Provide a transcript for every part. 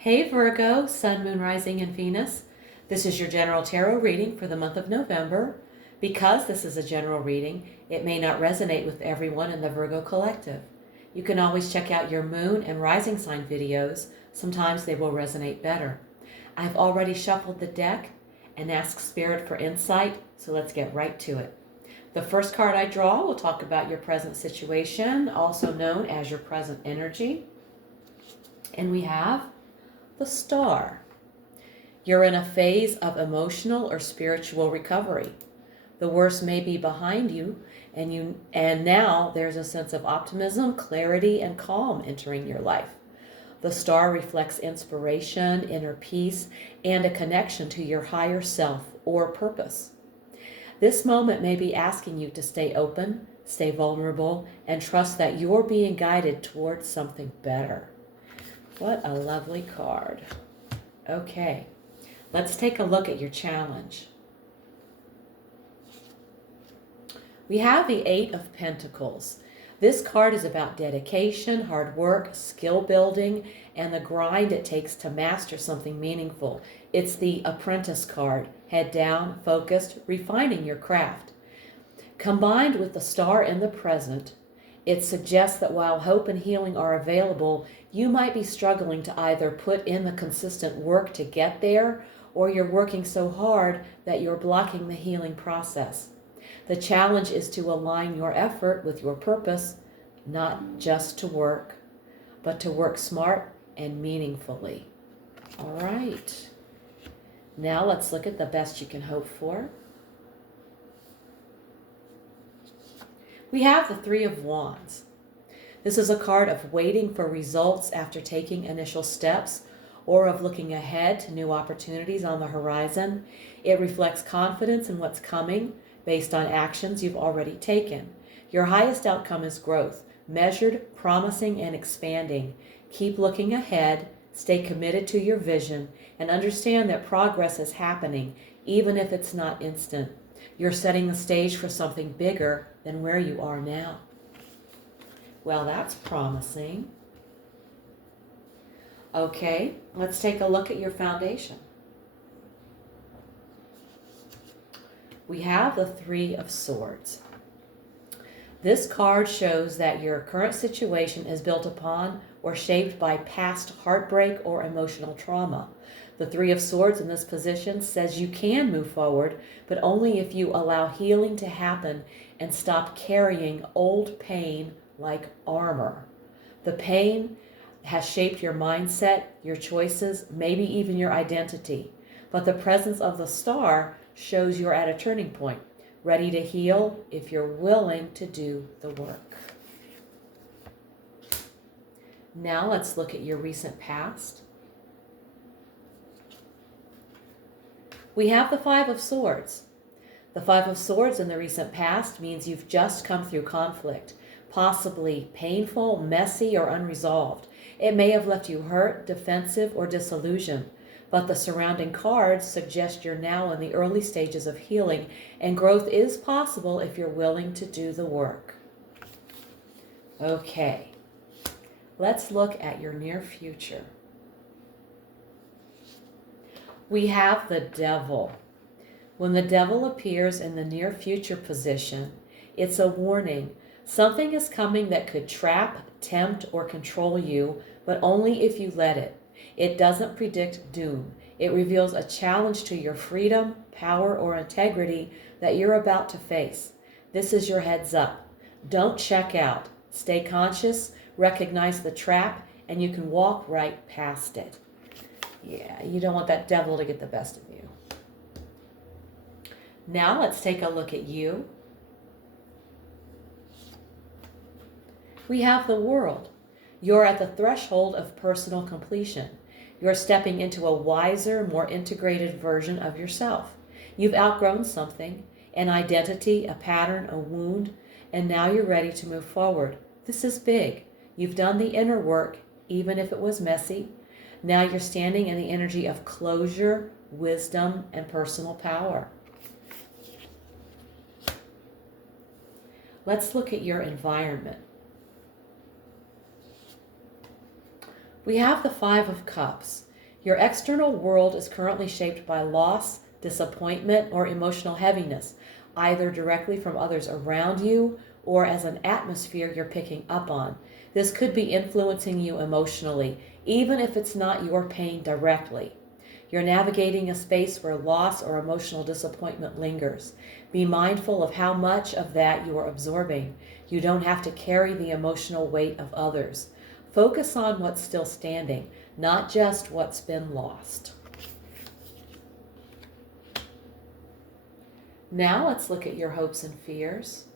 Hey Virgo, Sun, Moon, Rising, and Venus. This is your general tarot reading for the month of November. Because this is a general reading, it may not resonate with everyone in the Virgo collective. You can always check out your Moon and Rising sign videos. Sometimes they will resonate better. I've already shuffled the deck and asked Spirit for insight, so let's get right to it. The first card I draw will talk about your present situation, also known as your present energy. And we have the Star. You're in a phase of emotional or spiritual recovery. The worst may be behind you, and now there's a sense of optimism, clarity, and calm entering your life. The Star reflects inspiration, inner peace, and a connection to your higher self or purpose. This moment may be asking you to stay open, stay vulnerable, and trust that you're being guided towards something better. What a lovely card. Okay, let's take a look at your challenge. We have the Eight of Pentacles. This card is about dedication, hard work, skill building, and the grind it takes to master something meaningful. It's the Apprentice card. Head down, focused, refining your craft. Combined with the Star in the present, it suggests that while hope and healing are available, you might be struggling to either put in the consistent work to get there, or you're working so hard that you're blocking the healing process. The challenge is to align your effort with your purpose, not just to work, but to work smart and meaningfully. All right. Now let's look at the best you can hope for. We have the Three of Wands. This is a card of waiting for results after taking initial steps or of looking ahead to new opportunities on the horizon. It reflects confidence in what's coming based on actions you've already taken. Your highest outcome is growth, measured, promising, and expanding. Keep looking ahead, stay committed to your vision, and understand that progress is happening, even if it's not instant. You're setting the stage for something bigger than where you are now. Well, that's promising. Okay, let's take a look at your foundation. We have the Three of Swords. This card shows that your current situation is built upon or shaped by past heartbreak or emotional trauma. The Three of Swords in this position says you can move forward, but only if you allow healing to happen and stop carrying old pain like armor. The pain has shaped your mindset, your choices, maybe even your identity. But the presence of the Star shows you're at a turning point, ready to heal if you're willing to do the work. Now let's look at your recent past. We have the Five of Swords. The Five of Swords in the recent past means you've just come through conflict, possibly painful, messy, or unresolved. It may have left you hurt, defensive, or disillusioned, but the surrounding cards suggest you're now in the early stages of healing, and growth is possible if you're willing to do the work. Okay, let's look at your near future. We have the Devil. When the Devil appears in the near future position, it's a warning. Something is coming that could trap, tempt, or control you, but only if you let it. It doesn't predict doom. It reveals a challenge to your freedom, power, or integrity that you're about to face. This is your heads up. Don't check out. Stay conscious, recognize the trap, and you can walk right past it. Yeah, you don't want that devil to get the best of you. Now let's take a look at you. We have the World. You're at the threshold of personal completion. You're stepping into a wiser, more integrated version of yourself. You've outgrown something, an identity, a pattern, a wound, and now you're ready to move forward. This is big. You've done the inner work, even if it was messy. Now you're standing in the energy of closure, wisdom, and personal power. Let's look at your environment. We have the Five of Cups. Your external world is currently shaped by loss, disappointment, or emotional heaviness, either directly from others around you or as an atmosphere you're picking up on. This could be influencing you emotionally, even if it's not your pain directly. You're navigating a space where loss or emotional disappointment lingers. Be mindful of how much of that you are absorbing. You don't have to carry the emotional weight of others. Focus on what's still standing, not just what's been lost. Now let's look at your hopes and fears.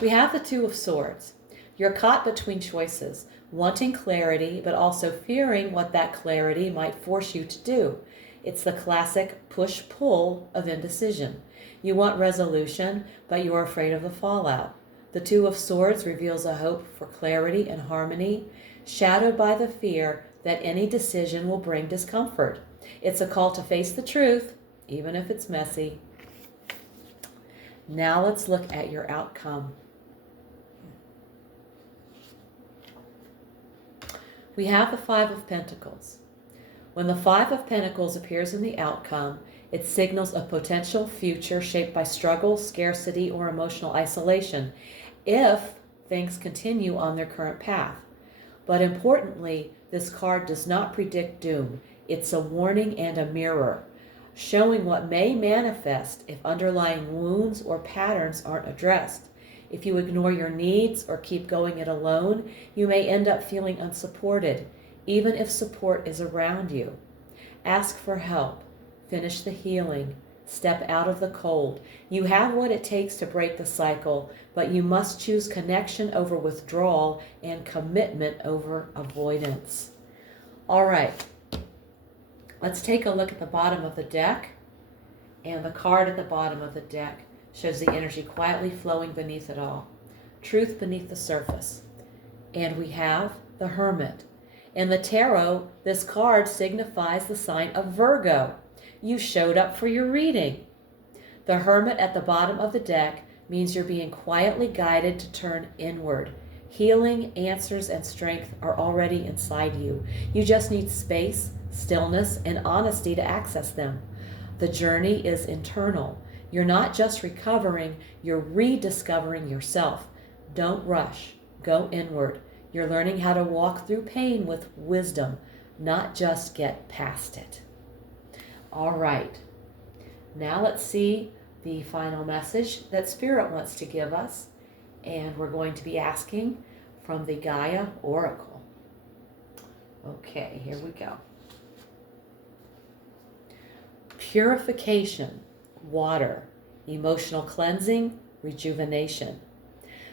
We have the Two of Swords. You're caught between choices, wanting clarity, but also fearing what that clarity might force you to do. It's the classic push-pull of indecision. You want resolution, but you're afraid of the fallout. The Two of Swords reveals a hope for clarity and harmony, shadowed by the fear that any decision will bring discomfort. It's a call to face the truth, even if it's messy. Now let's look at your outcome. We have the Five of Pentacles. When the Five of Pentacles appears in the outcome, it signals a potential future shaped by struggle, scarcity, or emotional isolation, if things continue on their current path. But importantly, this card does not predict doom. It's a warning and a mirror, showing what may manifest if underlying wounds or patterns aren't addressed. If you ignore your needs or keep going it alone, you may end up feeling unsupported, even if support is around you. Ask for help. Finish the healing. Step out of the cold. You have what it takes to break the cycle, but you must choose connection over withdrawal and commitment over avoidance. All right. Let's take a look at the bottom of the deck. And the card at the bottom of the deck shows the energy quietly flowing beneath it all. Truth beneath the surface. And we have the Hermit. In the tarot, this card signifies the sign of Virgo. You showed up for your reading. The Hermit at the bottom of the deck means you're being quietly guided to turn inward. Healing, answers, and strength are already inside you. You just need space, stillness, and honesty to access them. The journey is internal. You're not just recovering, you're rediscovering yourself. Don't rush. Go inward. You're learning how to walk through pain with wisdom, not just get past it. All right. Now let's see the final message that Spirit wants to give us. And we're going to be asking from the Gaia Oracle. Okay, here we go. Purification, water, emotional cleansing, rejuvenation.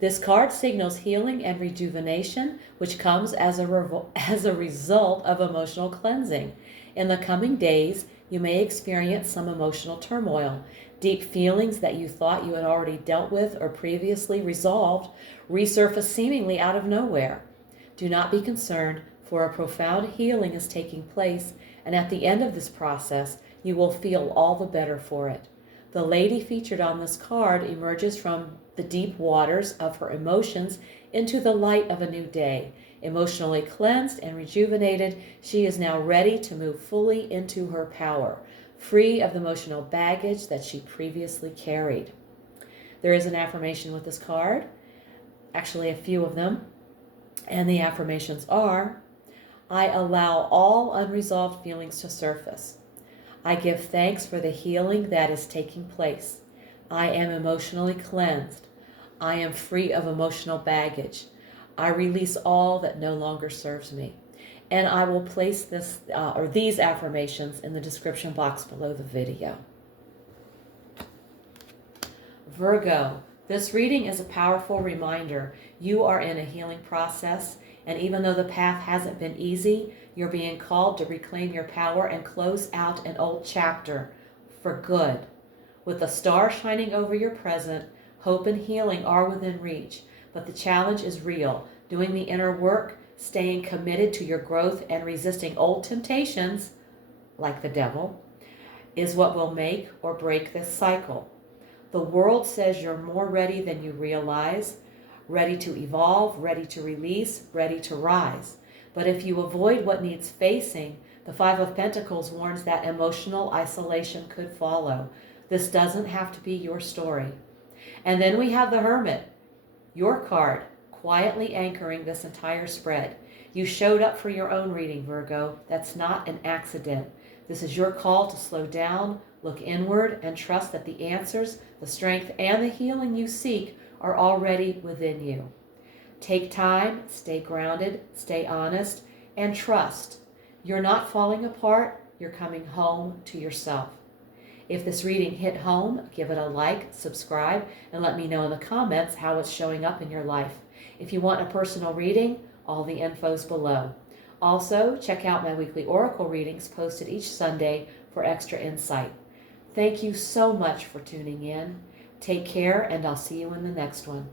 This card signals healing and rejuvenation, which comes as a result of emotional cleansing. In the coming days, you may experience some emotional turmoil. Deep feelings that you thought you had already dealt with or previously resolved resurface seemingly out of nowhere. Do not be concerned, for a profound healing is taking place, and at the end of this process, you will feel all the better for it. The lady featured on this card emerges from the deep waters of her emotions into the light of a new day. Emotionally cleansed and rejuvenated, she is now ready to move fully into her power, free of the emotional baggage that she previously carried. There is an affirmation with this card, actually a few of them, and the affirmations are: I allow all unresolved feelings to surface. I give thanks for the healing that is taking place. I am emotionally cleansed. I am free of emotional baggage. I release all that no longer serves me. And I will place these affirmations in the description box below the video. Virgo, this reading is a powerful reminder. You are in a healing process, and even though the path hasn't been easy, you're being called to reclaim your power and close out an old chapter for good. With the star shining over your present, hope and healing are within reach, but the challenge is real. Doing the inner work, staying committed to your growth, and resisting old temptations, like the devil, is what will make or break this cycle. The world says you're more ready than you realize, ready to evolve, ready to release, ready to rise. But if you avoid what needs facing, the Five of Pentacles warns that emotional isolation could follow. This doesn't have to be your story. And then we have the Hermit, your card, quietly anchoring this entire spread. You showed up for your own reading, Virgo. That's not an accident. This is your call to slow down, look inward, and trust that the answers, the strength, and the healing you seek are already within you. Take time, stay grounded, stay honest, and trust. You're not falling apart, you're coming home to yourself. If this reading hit home, give it a like, subscribe, and let me know in the comments how it's showing up in your life. If you want a personal reading, all the info's below. Also, check out my weekly oracle readings posted each Sunday for extra insight. Thank you so much for tuning in. Take care, and I'll see you in the next one.